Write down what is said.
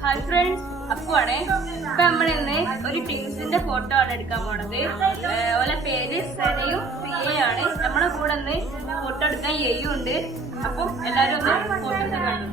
Hi friends, അപ്പുവാണേ. ഇപ്പൊ നമ്മളിന്ന് ഒരു ട്വിൻസിന്റെ ഫോട്ടോ ആണ് എടുക്കാൻ പോണത്. ഓലെ പേര് സനയും സിയയാണ്. നമ്മളെ കൂടെ ഒന്ന് ഫോട്ടോ എടുക്കാൻ യെയ്യും ഉണ്ട്. അപ്പൊ എല്ലാരും ഒന്ന് ഫോട്ടോ എടുത്ത് കാണും.